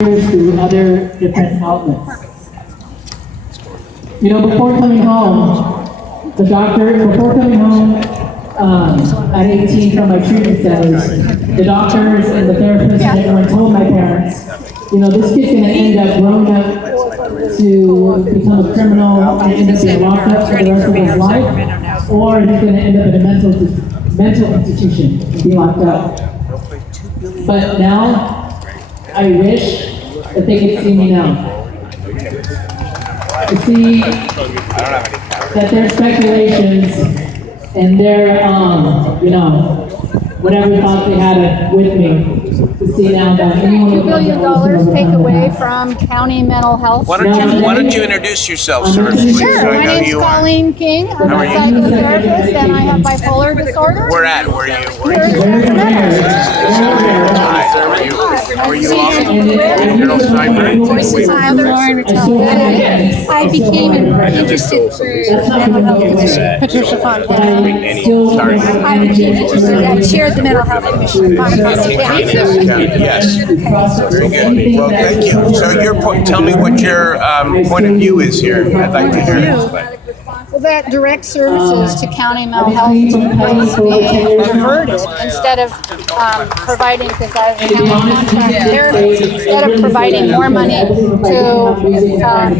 through other different outlets. You know, before coming home, at 18 from my treatment centers, the doctors and the therapists and everyone told my parents, you know, this kid's gonna end up growing up to become a criminal and end up being locked up for the rest of his life, or he's gonna end up in a mental institution and be locked up. But now, I wish that they could see me now. To see that their speculations and their, you know, whatever thoughts they had with me, to see now that anyone $2 billion take away from county mental health. Why don't you introduce yourself, sir, please? Sure, So I my know name's you are. Colleen King. I'm a psychotherapist and I have bipolar disorder. Where at? Where are you? Were you Darrell Steinberg? I became interested through mental health commission. Patricia Fontana. Sorry. I became interested. I chaired the mental health commission. Yes. Very good. Well, thank you. So your point, tell me what your point of view is here. I'd like to hear it. Well, that direct services to county mental health is being diverted instead of providing, because I was a county contract therapist, instead of providing more money to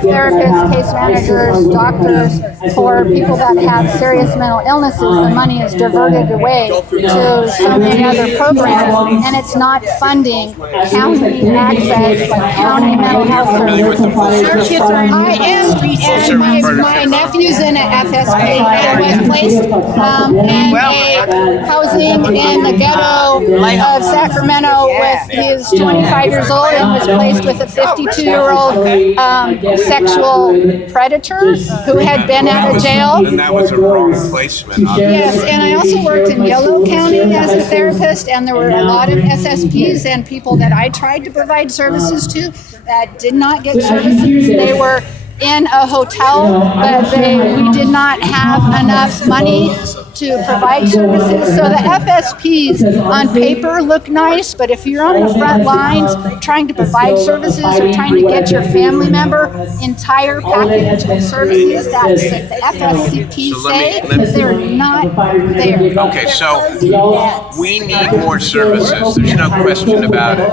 therapists, case managers, doctors, for people that have serious mental illnesses, the money is diverted away to so many other programs, and it's not funding county access, county mental health services. I am, and my nephew's in an FSP and was placed in a housing in the ghetto of Sacramento with, he was 25 years old and was placed with a 52-year-old sexual predator who had been out of jail. And that was a wrong placement. Yes, and I also worked in Yolo County as a therapist, and there were a lot of SSPs and people that I tried to provide services to that did not get services. They were in a hotel, but we did not have enough money to provide services. So the FSPs on paper look nice, but if you're on the front lines trying to provide services or trying to get your family member entire package of services that the FSCPs say, they're not there. Okay, so we need more services. There's no question about it.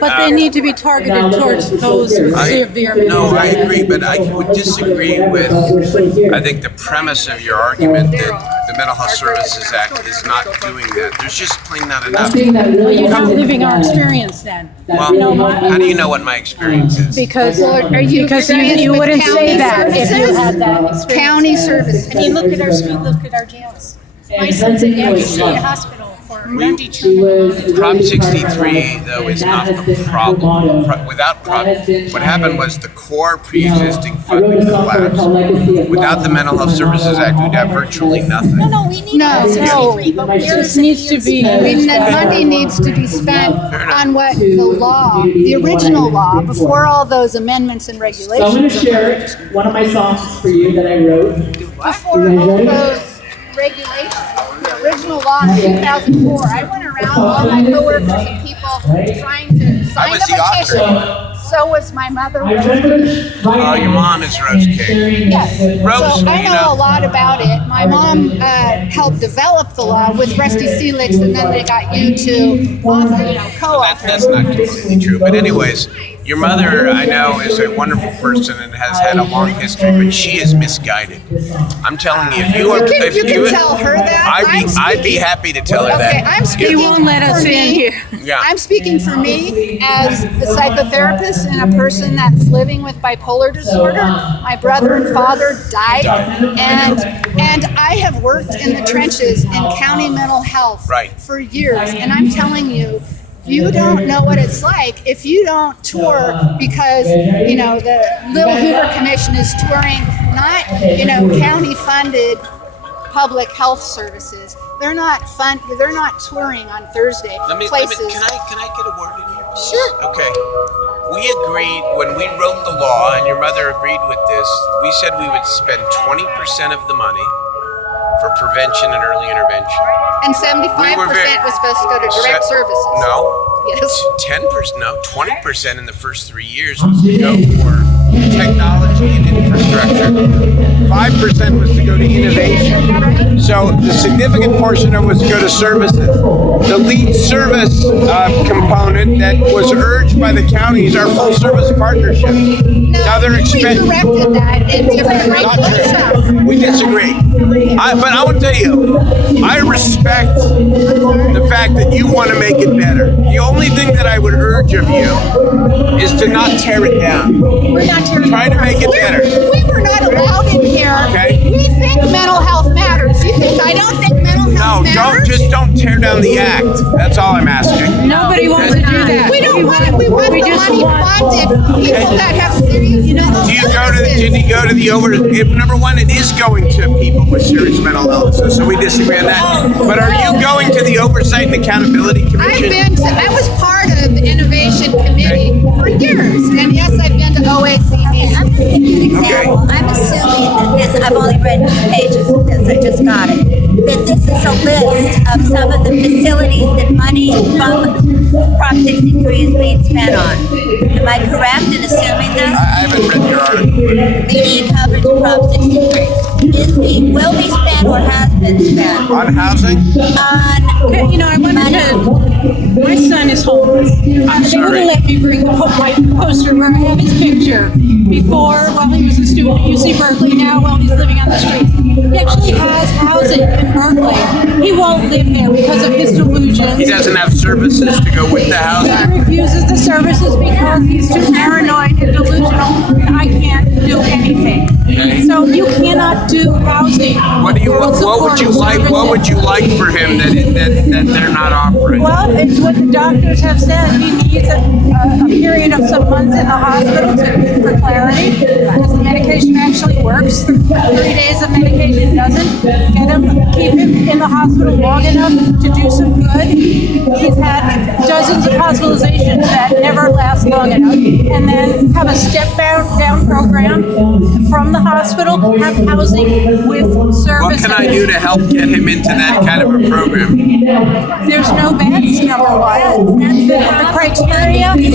But they need to be targeted towards those with severe mental No, I agree, but I would disagree with, I think, the premise of your argument that the Mental Health Services Act is not doing that. There's just plain not enough. Well, you're not living our experience then. Well, how do you know what my experience is? Because you wouldn't say that if you had that experience. County services. And you look at our street, look at our jails. My son's in Yankee State Hospital for Right2Treatment. Prop 63, though, is not the problem. What happened was the core pre-existing funding collapsed. Without the Mental Health Services Act, we'd have virtually nothing. No, we need No. 63, but It just needs to be. I mean, the money needs to be spent on what the law, the original law, before all those amendments and So I'm going to regulations. share one of my songs for you that I wrote. Before all those regulations, the original law in 2004, I went around all my coworkers and people trying to sign was a the author. petition. So was my mother. I remember Oh, your mom is Rose King. Yes. Rose, So I you know know- a lot about it. My mom helped develop the law with Rusty Seelitz, and then they got you to author, co-author. That's not completely true. But anyways, your mother, I know, is a wonderful person and has had a long history, but she is misguided. I'm telling you, if you were, if You can tell her that. I'd be happy to tell her Okay, that. I'm speaking. You won't let us for in me. here. Yeah. I'm speaking for me as a psychotherapist and a person that's living with bipolar disorder. My brother and father died, and I have worked in the trenches in county mental health for years, and I'm telling you. You don't know what it's like if you don't tour, because you know the Little Hoover Commission is touring not county funded public health services. They're not touring on Thursday places. Can I get a word in here, please? Sure. Okay. We agreed when we wrote the law, and your mother agreed with this. We said we would spend 20% of the money for prevention and early intervention. And 75% was supposed to go to direct services. No, Yes. 10%, no, 20% in the first 3 years was to go for technology and infrastructure. 5% was to go to innovation. So the significant portion of it was to go to services. The lead service component that was urged by the counties are full service partnerships. Now they're We directed that in different regulations. We disagree. But I want to tell you, I respect the fact that you want to make it better. The only thing that I would urge of you is to not tear it down. We're not tearing Try to make it better. We were not allowed in here. Okay. We think mental health matters. You think I don't think mental health matters? Don't tear down the act. That's all I'm asking. Nobody wants to do that. We don't want it. We want the money funded people that have serious mental Did you illnesses. go to the over? Number one, it is going to people with serious mental illnesses, so we disagree on that. But are you going to the Oversight and Accountability I've Commission? been to, I was part of the Innovation Committee for years, and yes, I've been to OACD. I'm just giving you an example. I'm assuming that this, I've only read 2 pages of this, I just got it, that this is a list of some of the facilities that money from Prop 63 is being spent on. Am I correct in assuming this? I haven't read your article. Media coverage of Prop 63. Will be spent or has been spent On housing? on, You know, I wanted to, my son is homeless. They wouldn't let me bring the my poster where I have his picture before, while he was a student at UC Berkeley, now while he's living on the streets. He actually has housing in Berkeley. He won't live there because of his delusions. He doesn't have services to go with the housing. He refuses the services because he's too paranoid and delusional, and I can't do anything. Okay. So you cannot do housing. What would you like? What would you like for him that they're not offering? Well, it's what the doctors have said. He needs a period of some months in the hospital for clarity. Because the medication actually works. 3 days of medication doesn't keep him in the hospital long enough to do some good. He's had dozens of hospitalizations that never last long enough. And then have a step-down program from the hospital, have housing with services. What can I do to help get him into that kind of a program? There's no beds, number one. The criteria of, you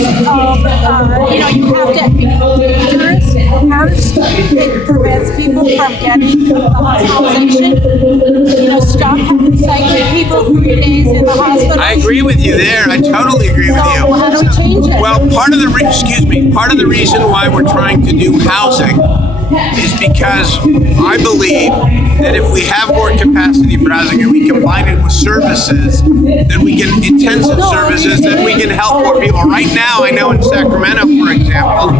have to be dangerous first. It prevents people from getting the hospitalization. Stop cycling people 3 days in the hospital. I agree with you there. I totally agree with you. So how do we change it? Well, part of the reason why we're trying to do housing is because I believe that if we have more capacity for housing and we combine it with services, then we can intensive services, then we can help more people. Right now, I know in Sacramento, for example,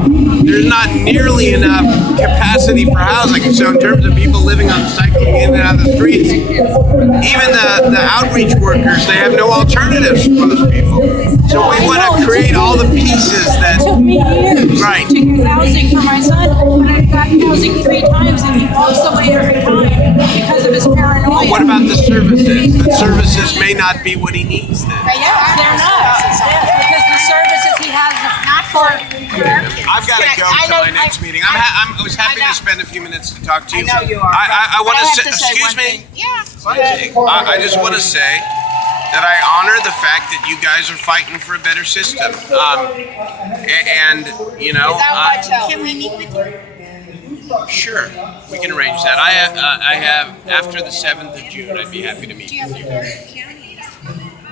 there's not nearly enough capacity for housing. So in terms of people living on cycling in and out of the streets, even the outreach workers, they have no alternatives for most people. So we want to create all the pieces that. It took me years Right. to get housing for my son, but I've gotten housing 3 times and he walks away every time because of his paranoia. What about the services? The services may not be what he needs then. Yeah, they're not. Because the services he has is not for. I've got to go to my next meeting. I was happy to spend a few minutes to talk to you. I know you are. I want to say, excuse me. Yeah. I just want to say that I honor the fact that you guys are fighting for a better system. Can we meet with you? Sure, we can arrange that. I have after the 7th of June. I'd be happy to meet with you.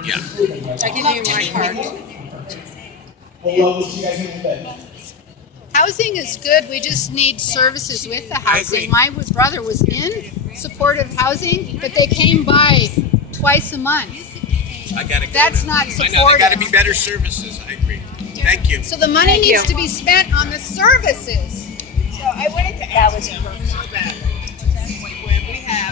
Yeah. I give you my card. Housing is good. We just need services with the I housing. agree. My brother was in supportive housing, but they came by twice a month. I gotta go. That's now. not I know there supportive. got to be better services. I agree. Thank you. So the money needs to be spent on the services. So I wanted to ask you.